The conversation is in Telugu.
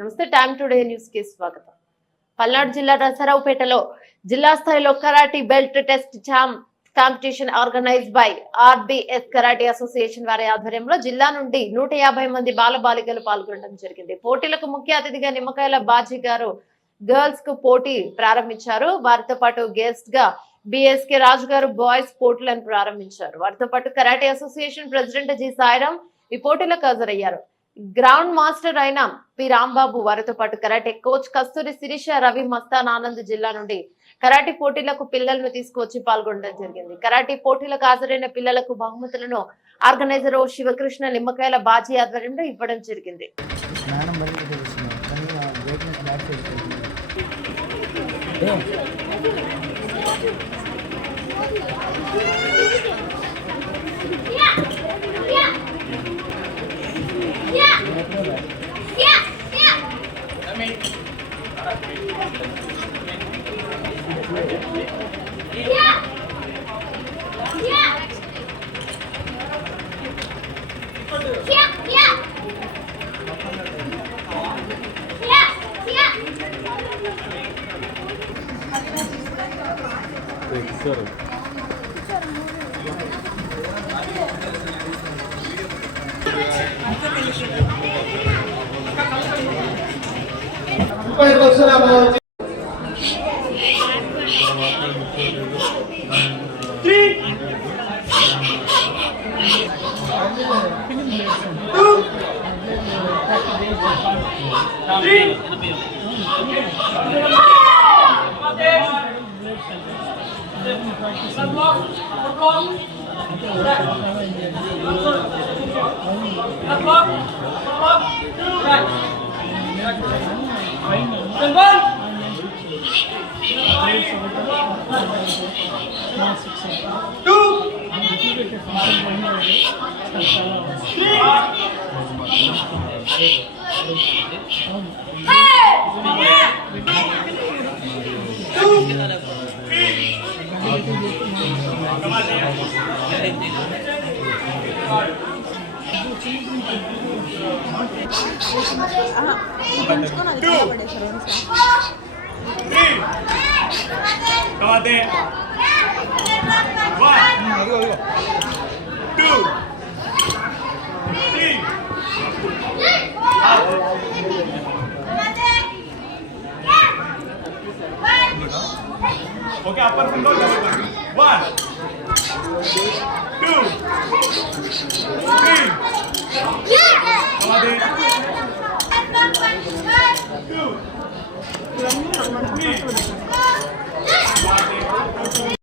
నమస్తే టైమ్ టుడే న్యూస్ కి స్వాగతం. పల్నాడు జిల్లా నరసరావుపేటలో జిల్లా స్థాయిలో karate belt test competition organise by RBS karate association వారి ఆధ్వర్యంలో జిల్లా నుండి 150 మంది బాలబాలికలు పాల్గొనడం జరిగింది. పోటీలకు ముఖ్య అతిథిగా నిమ్మకాయల బాజీ గారు గర్ల్స్ కు పోటీ ప్రారంభించారు. వారితో పాటు గెస్ట్ గా బిఎస్కే రాజు గారు బాయ్స్ పోటీలను ప్రారంభించారు. వారితో పాటు karate association president G Sairam ఈ పోటీలకు హాజరయ్యారు. గ్రౌండ్ మాస్టర్ అయిన పి రాంబాబు వారితో పాటు కరాటే కోచ్ కస్తూరి శిరీష, రవి, మస్తాన్ ఆనంద్ జిల్లా నుండి కరాటే పోటీలకు పిల్లలను తీసుకువచ్చి పాల్గొనడం జరిగింది. కరాటే పోటీలకు హాజరైన పిల్లలకు బహుమతులను ఆర్గనైజర్ శివకృష్ణ నిమ్మకాయల బాజీ ఆధ్వర్యంలో ఇవ్వడం జరిగింది. Okay, upper window, double back. 1, 2, 3. Come on, then. 2, 3.